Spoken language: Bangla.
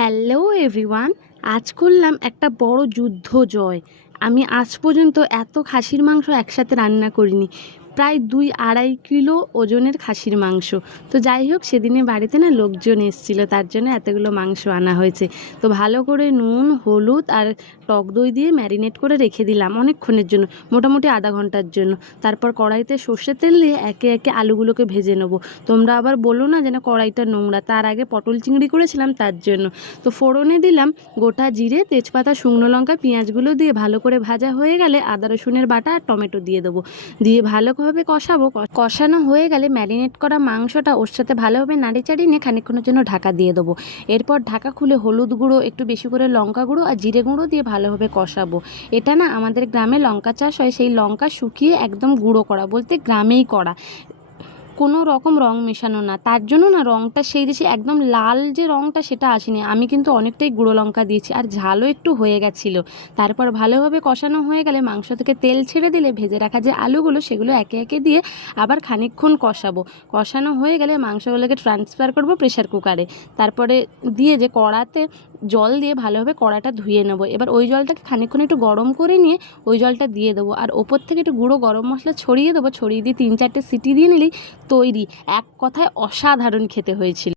Hello everyone. আজ করলাম একটা বড় যুদ্ধ জয়। আমি আজ পর্যন্ত এত খাসির মাংস একসাথে রান্না করিনি। প্রায় 2-2.5 কিলো ওজনের খাসির মাংস। তো যাই হোক, সেদিনে বাড়িতে না লোকজন এসেছিলো, তার জন্য এতগুলো মাংস আনা হয়েছে। তো ভালো করে নুন, হলুদ আর টক দই দিয়ে ম্যারিনেট করে রেখে দিলাম অনেকক্ষণের জন্য, মোটামুটি আধা ঘন্টার জন্য। তারপর কড়াইতে সর্ষের তেল দিয়ে একে একে আলুগুলোকে ভেজে নেবো। তোমরা আবার বলো না যেন কড়াইটা নোংরা। তার আগে পটল চিংড়ি করেছিলাম, তার জন্য। তো ফোড়নে দিলাম গোটা জিরে, তেজপাতা, শুকনো লঙ্কা, পেঁয়াজগুলো দিয়ে ভালো করে ভাজা হয়ে গেলে আদা রসুনের বাটা আর টমেটো দিয়ে দেবো। দিয়ে ভালোভাবে কষাবো। কষানো হয়ে গেলে ম্যারিনেট করা মাংসটা ওর সাথে ভালোভাবে নাড়ি চাড়িয়ে নিয়ে খানিকক্ষণের জন্য ঢাকা দিয়ে দেবো। এরপর ঢাকা খুলে হলুদ গুঁড়ো, একটু বেশি করে লঙ্কা গুঁড়ো আর জিরে গুঁড়ো দিয়ে ভালোভাবে কষাবো। এটা না আমাদের গ্রামে লঙ্কা চাষ হয়, সেই লঙ্কা শুকিয়ে একদম গুঁড়ো করা, বলতে গ্রামেই করা, কোনো রকম রং মেশানো না। তার জন্য না রঙটা সেই দেশে একদম লাল যে রঙটা সেটা আসেনি। আমি কিন্তু অনেকটাই গুঁড়ো লঙ্কা দিয়েছি আর ঝালও একটু হয়ে গেছিলো। তারপর ভালোভাবে কষানো হয়ে গেলে মাংস থেকে তেল ছেড়ে দিলে ভেজে রাখা যে আলুগুলো সেগুলো একে একে দিয়ে আবার খানিকক্ষণ কষাবো। কষানো হয়ে গেলে মাংসগুলোকে ট্রান্সফার করবো প্রেশার কুকারে। তারপরে দিয়ে যে কড়াতে জল দিয়ে ভালোভাবে কড়াটা ধুয়ে নেবো। এবার ওই জলটাকে খানিকক্ষণ একটু গরম করে নিয়ে ওই জলটা দিয়ে দেবো আর ওপর থেকে একটু গুঁড়ো গরম মশলা ছড়িয়ে দেবো। ছড়িয়ে দিয়ে 3-4টে সিটি দিয়ে নিলেই তৈরি। এক কথায় অসাধারণ খেতে হয়েছিল।